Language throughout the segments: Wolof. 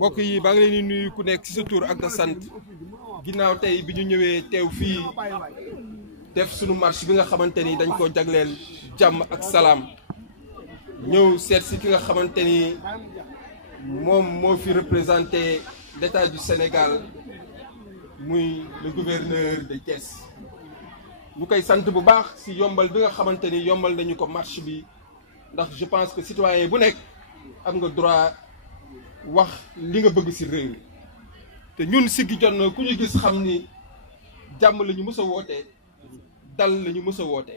mbokk yi ba nga leen di nuyu ku nekk ci sa tur ak sa sant ginnaaw tey bi ñu ñëwee teew fii def sunu marche bi nga xamante ni dañ ko jagleel jàmm ak salaam ñëw seet si ki nga xamante ni moom moo fi représenté l'État du Sénégal muy le gouverneur de Thiès ñu koy sant bu baax si yombal bi nga xamante ni yombal nañu ko marche bi ndax je pense que citoyen bu nekk am nga droit wax li nga bëgg ci réew mi te ñun siggi jot na ku ñu gis xam ni jàmm la ñu mës a woote dal la ñu mës a woote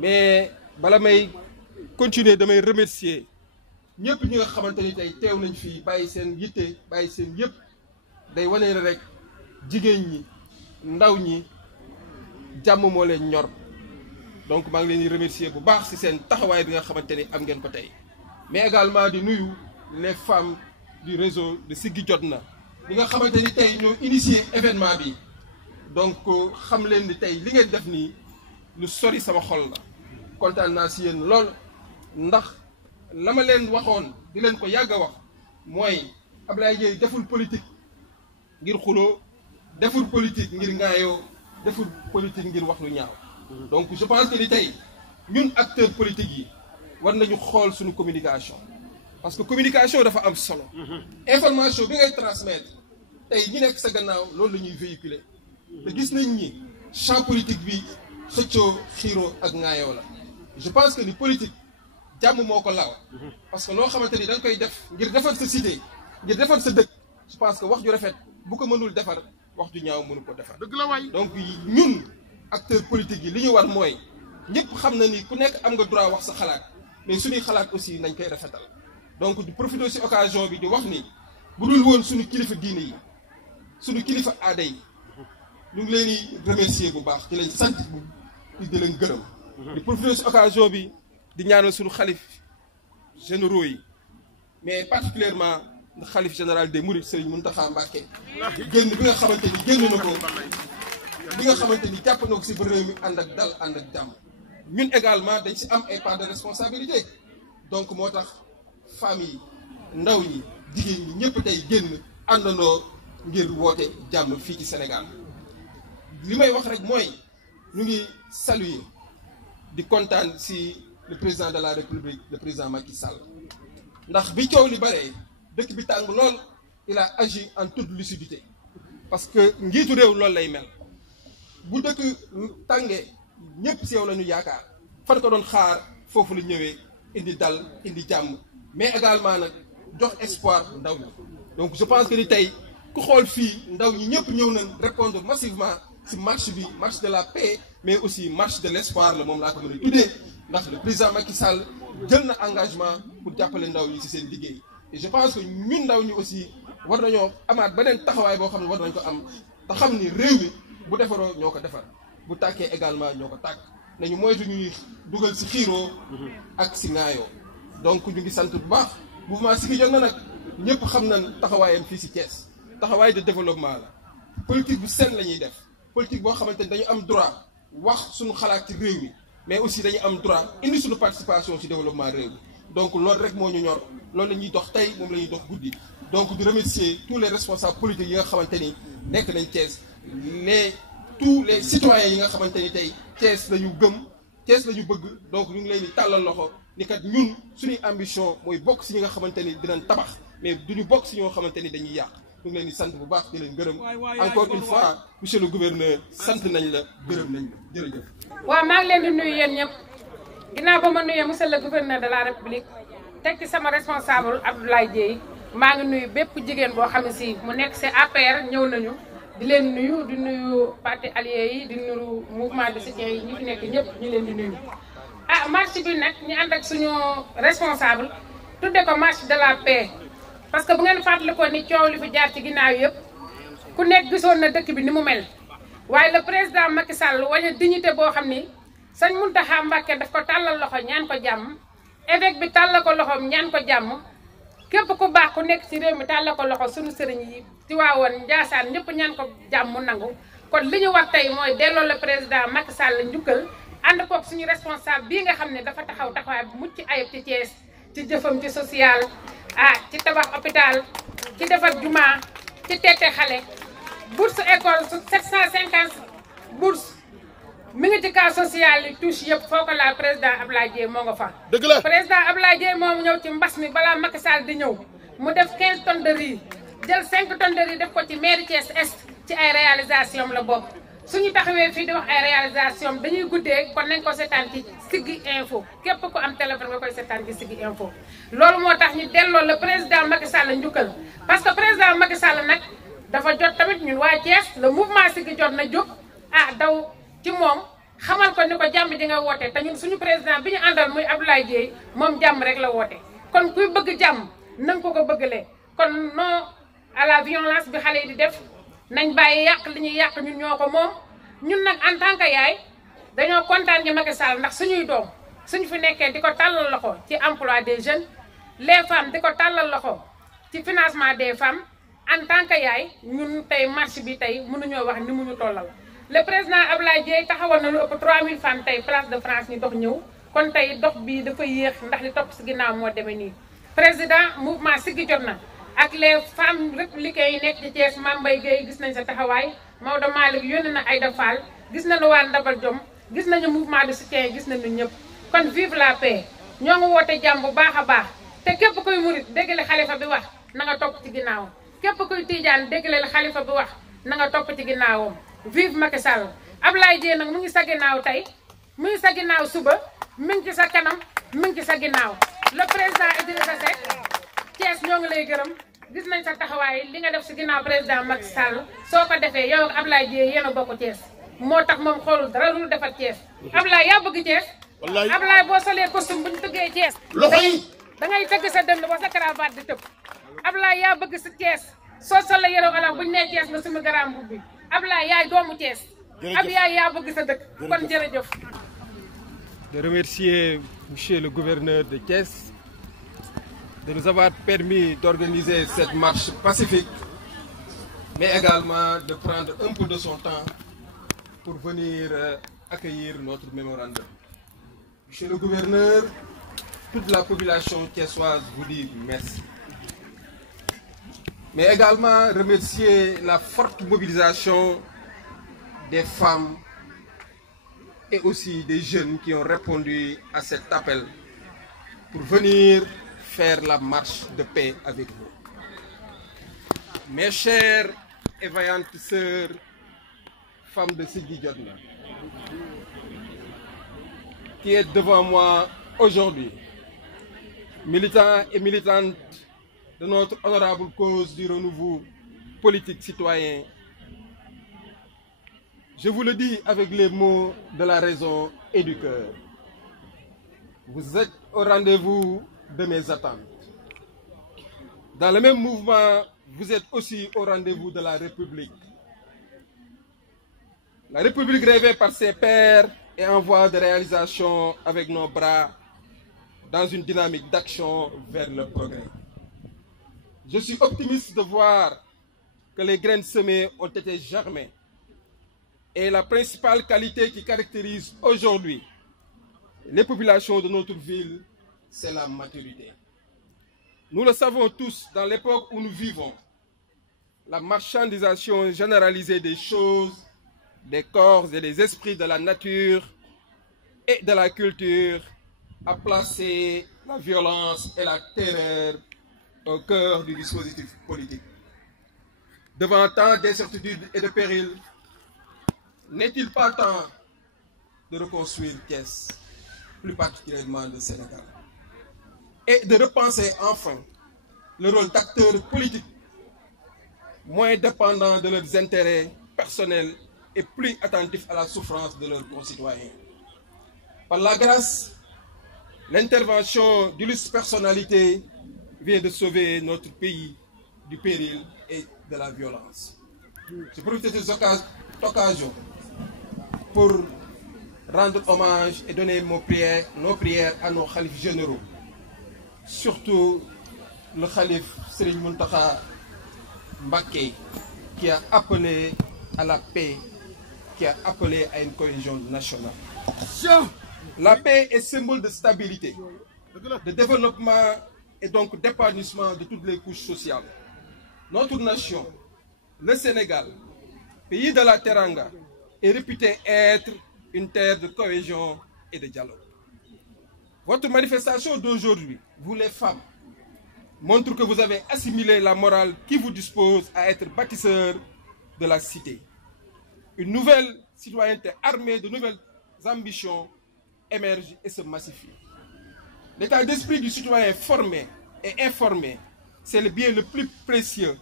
mais bala may continuer damay remercier ñëpp ñi nga xamante ni tey teew nañ fii bàyyi seen yitte bàyyi seen yëpp day wane ne rek jigéen ñi ndaw ñi jàmm moo leen ñor donc maa ngi leen di remercier bu baax ci seen taxawaay bi nga xamante ni am ngeen ko tey mais également di nuyu les femmes du réseau de Siggi Jotna li nga xamante ni tey ñoo initié événement bi donc xam leen ni tey li ngeen def nii lu sori sama xol la kontaan naa ci yéen lool ndax la ma leen waxoon di leen ko yàgg a wax mooy Ablaye Dièye deful politique ngir xuloo deful politique ngir ngaayoo deful politique ngir wax lu ñaaw donc je pense que ni tey ñun acteurs politiques yi war nañu xool suñu communication parce que communication dafa am solo information bi ngay transmettre tey ñi nekk sa gannaaw loolu la ñuy véhiculer te gis nañ ni champ politique bi xëccoo xiiroo ak ŋaayoo la je pense que ni politique jàmm moo ko law parce que loo xamante ni da nga koy def ngir defar sa cité ngir defar sa dëkk je pense que wax ju rafet bu ko mënul defar wax ju ñaaw mënu ko defar dëgg la waay donc ñun acteurs politiques yi li ñu war mooy ñëpp xam na ni ku nekk am nga droit wax sa xalaat mais suñuy xalaat aussi nañ koy rafetal donc di profiter ci occasion bi di wax ni bu dul woon suñu kilifa diine yi suñu kilifa aada yi ñu ngi leen di remercier bu baax di leen sant di leen gërëm di profiter ci occasion bi di ñaanal suñu xalif généraux yi mais particulièrement le xalif général des Mourides Serigne Mountakha Mbacké génn bi nga xamante ni génn na ko bi nga xamante ni jàpp na ko ci ba réew mi ànd ak dal ànd ak jàmm ñun également dañ ci am ay part de responsabilité donc moo tax famille ndaw ñi jigéen ñi ñëpp tey génn àndandoo ngir woote jàmm fii ci Sénégal li may wax rek mooy ñu ngi saluer di kontaan ci le président de la République le président Macky Sall ndax bi coow li bare dëkk bi tàng lool il a agi en toute lucidité parce que njiitu réew loolu lay mel bu dëkk tàngee ñëpp ci yow la ñu yaakaar fan ko doon xaar foofu la ñëwee indi dal indi jàmm mais également nag jox espoir ndaw ñi donc je pense que ni tey ku xool fii ndaw ñi ñëpp ñëw nañ répondre massivement ci marche bi marche de la paix mais aussi marche de l'espoir la moom laa ko mën a tuddee ndax le président Macky Sall jël na engagement pour jàppale ndaw ñi ci seen liggéey et je pense que ñun ndaw ñi aussi war nañoo amaat beneen taxawaay boo xam ne war nañ ko am te xam ni réew mi bu defaroo ñoo ko defar bu tàkkee également ñoo ko tàkk nañu moytu ñuy dugal ci xiiroo ak ci ŋaayoo donc ñu ngi sant bu baax mouvement Siggi Jotna nag ñëpp xam nañ taxawaayam fii ci Thiès taxawaay de développement la politique bu seen la ñuy def politique boo xamante ni dañu am droit wax suñu xalaat ci réew mi mais aussi dañu am droit indi suñu participation ci développement réew mi donc loolu rek moo ñu ñor loolu la ñuy dox tey moom la ñuy dox guddi donc di remercier tous les responsables politiques yi nga xamante ni nekk nañ Thiès tous les citoyens yi nga xamante ni tey Thiès la ñu gëm Thiès la ñu bëgg donc ñu ngi leen di tàllal loxo ni kat ñun suñuy ambition mooy bokk ci ñi nga xamante ni dinañ tabax mais duñu bokk ci ñoo xamante ni dañuy yàq ñu ngi leen di sant bu baax di leen gërëm encore une fois monsieur le gouverneur sant nañ la gërëm nañ la jërëjëf. waaw maa ngi leen di nuyu yéen ñëpp ginnaaw ba ma nuyee monsieur le gouverneur de la république teg ci sama responsable Abdoulaye Dièye maa ngi nuyu bépp jigéen boo xam ne si mu nekk ci APR ñëw nañu di leen nuyu di nuyu parti allié yi di nuyu mouvement de soutien yi ñi fi nekk ñëpp ñu leen di nuyu. ah marche bi nag ñu ànd ak suñu responsable tudde ko marche de la paix parce que bu ngeen fàttali ko ni coow li fi jaar ci ginnaaw yëpp ku nekk gisoon na dëkk bi ni mu mel waaye le président Macky Sall wañe dignité boo xam ni sëñ Mountakha Mbacké daf ko tàllal loxo ñaan ko jàmm évêque bi tàllal ko loxoom ñaan ko jàmm képp ku baax ku nekk ci réew mi tàllal ko loxo suñu sëriñ yi Tiwaawoon Njaasaan ñëpp ñaan ko jàmm mu nangu kon li ñu war tey mooy delloo le président Macky Sall njukkal ànd koog suñu responsable bii nga xam ne dafa taxaw taxawaay bu mucc ayib ci Thiès ci jëfam ci social ci tabax hôpital ci defar juma ci teete xale bourse école 750 bourse mi ngi ci cas social yi touche yëpp foo ko laal président Abdoulaye Dièye moo nga fa. dëgg la président Abdoulaye Dièye moom ñëw ci mbas mi balaa Macky Sall di ñëw mu def 15 tonnes de riz jël 5 tonnes de riz def ko ci mairie Thiès Est ci ay réalisation la bokk suñu taxawee fii di wax ay réalisation dañuy guddee kon nañ ko seetaan ci Siggi Info képp ku am téléphone nga koy seetaan ci Siggi Info. loolu moo tax ñu delloo le président Macky Sall njukkal parce que président Macky Sall nag dafa jot tamit ñun waa Thiès le mouvement Siggi jot na jóg daw ci moom xamal ko ni ko jàmm ji nga woote te ñun suñu président bi ñu àndal muy Abdoulaye Dièye moom jàmm rek la woote kon kuy bëgg jàmm na nga ko bëggalee kon non à la violence bi xale yi di def nañ bàyyi yàq li ñuy yàq ñun ñoo ko moom ñun nag en tant que yaay dañoo kontaan ci Macky Sall ndax suñuy doom suñu fi nekkee di ko tàllal loxo ci emploi des jeunes les femmes di ko tàllal loxo ci financement des femmes en tant que yaay ñun tey marche bi tey mënuñoo wax ni mu ñu tollal le président Abdoulaye Dièye taxawal na lu ëpp 3000 femmes tey place de France ñu dox ñëw kon tey dox bi dafa yéex ndax li topp si ginnaaw moo demee nii président mouvement Siggi jot na ak les femmes républicaines yi nekk ci Thiès Mame Mbaye Guèye gis nañ sa taxawaay Maodo Malick yónni na Aïda Fall gis nañu waa Ndabal Jom gis nañu mouvement de soutien gis nañu ñëpp kon vive la paix ñoo ngi woote jàmm bu baax a baax te képp kuy murit déggale xalifa bi wax na nga topp ci ginnaawam képp kuy tiijaan déggale xalifa bi wax na nga topp ci ginnaawam vive Macky Sall Abdoulaye Dièye nag mu ngi sa ginnaaw tey mu ngi sa ginnaaw suba mi ngi ci sa kanam mi ngi ci sa ginnaaw le président Idrissa Seck Thiès ñoo ngi lay gërëm gis nañ sa taxawaay li nga def si ginnaaw président Macky Sall soo ko defee yow ak Abdoulaye Dièye yéen a bokk Thiès moo tax moom xoolul dara lu defar Thiès Abdoulaye yaa bëgg Thiès Abdoulaye boo solee costume bu ñu tëggee Thiès loxo yi da ngay tëgg sa dënd ba sa cravate di tëb Abdoulaye yaa bëgg si Thiès soo solee yëre wala bu ñu nee Thiès nga sumi garaam bu bi Abdoulaye yaay doomu Thiès Abdoulaye yaa bëgg sa dëkk kon jërëjëf. De remercier monsieur le gouverneur de Thiès de nous avoir permis d'organiser cette marche pacifique, mais également de prendre un peu de son temps pour venir accueillir notre mémorandum. Monsieur le gouverneur, toute la population thiessoise vous dit merci. Mais également remercier la forte mobilisation des femmes et aussi des jeunes qui ont répondu à cet appel pour venir faire la marche de paix avec vous. Mes chères et vaillantes sœurs, femmes de Siggi Jotna, qui êtes devant moi aujourd'hui, militants et militantes de notre honorable cause du renouveau politique citoyen, je vous le dis avec les mots de la raison et du cœur. Vous êtes au rendez-vous de mes attentes. Dans le même mouvement, vous êtes aussi au rendez-vous de la République. La République rêvée par ses pairs est en voie de réalisation avec nos bras dans une dynamique d'action vers le progrès. Je suis optimiste de voir que les graines semées ont été germées. Et la principale qualité qui caractérise aujourd'hui les populations de notre ville, c'est la maturité. Nous le savons tous, dans l'époque où nous vivons, la marchandisation généralisée des choses, des corps et des esprits de la nature et de la culture a placé la violence et la terreur au cœur du dispositif politique. Devant tant d'incertitudes et de périls, n'est-il pas temps de reconstruire Thiès, plus particulièrement le Sénégal, et de repenser enfin le rôle d'acteurs politiques moins dépendants de leurs intérêts personnels et plus attentifs à la souffrance de leurs concitoyens. Par la grâce, l'intervention d'illustres personnalités vient de sauver notre pays du péril et de la violence. Je profite de cette occasion pour rendre hommage et donner nos prières à nos khalifes généraux, surtout le khalife Serigne Mountakha Mbacké, qui a appelé à la paix, qui a appelé à une cohésion nationale. La paix est symbole de stabilité, de développement et donc d'épanouissement de toutes les couches sociales. Notre nation, le Sénégal, pays de la Teranga, est réputé être une terre de cohésion et de dialogue. Votre manifestation d'aujourd'hui, vous les femmes, montre que vous avez assimilé la morale qui vous dispose à être bâtisseurs de la cité. Une nouvelle citoyenneté armée de nouvelles ambitions émerge et se massifie. L'état d'esprit du citoyen formé et informé, c'est le bien le plus précieux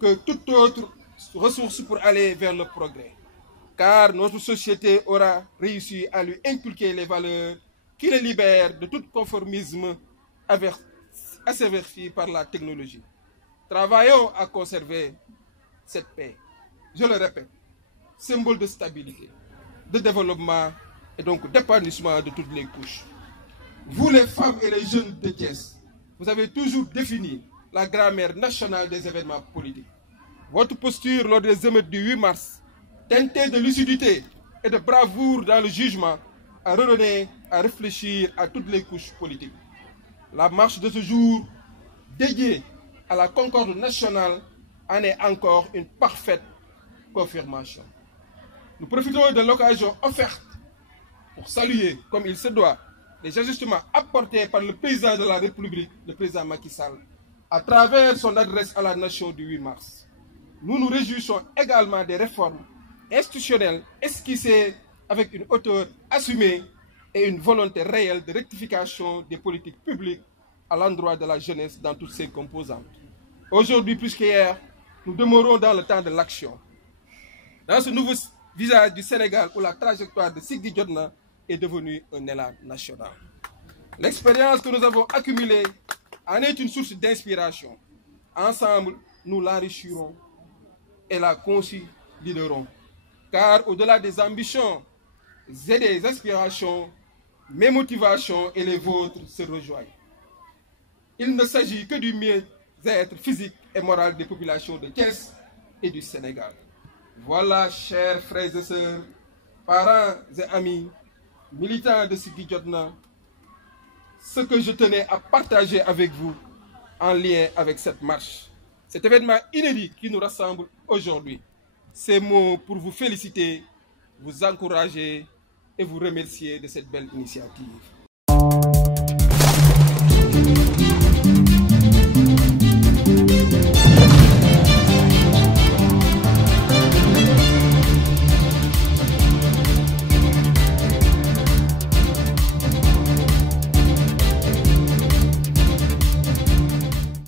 que toute autre ressource pour aller vers le progrès. Car notre société aura réussi à lui inculquer les valeurs qui le libèrent de tout conformisme asséverti par la technologie. Travaillons à conserver cette paix. Je le répète, symbole de stabilité, de développement et donc d'épanouissement de toutes les couches. Vous les femmes et les jeunes de Thiès, vous avez toujours défini la grammaire nationale des événements politiques. Votre posture lors des émeutes du 8 mars, teintée de lucidité et de bravoure dans le jugement, a redonné à réfléchir à toutes les couches politiques. La marche de ce jour, dédiée à la concorde nationale, en est encore une parfaite confirmation. Nous profitons de l'occasion offerte pour saluer, comme il se doit, les ajustements apportés par le président de la République, le président Macky Sall, à travers son adresse à la nation du 8 mars. Nous nous réjouissons également des réformes institutionnelles esquissées avec une hauteur assumée et une volonté réelle de rectification des politiques publiques à l'endroit de la jeunesse dans toutes ses composantes. Aujourd'hui, plus qu'hier, nous demeurons dans le temps de l'action. Dans ce nouveau visage du Sénégal où la trajectoire de Siggi Jotna est devenue un élan national. L'expérience que nous avons accumulée en est une source d'inspiration. Ensemble, nous l'enrichirons et la consoliderons. Car au-delà des ambitions et des aspirations, mes motivations et les vôtres se rejoignent. Il ne s'agit que du mieux-être physique et moral des populations de Thiès et du Sénégal. Voilà, chers frères et sœurs, parents et amis, militants de Siggi Jotna, ce que je tenais à partager avec vous en lien avec cette marche. Cet événement inédit qui nous rassemble aujourd'hui. Ces mots pour vous féliciter, vous encourager et vous remercier de cette belle initiative.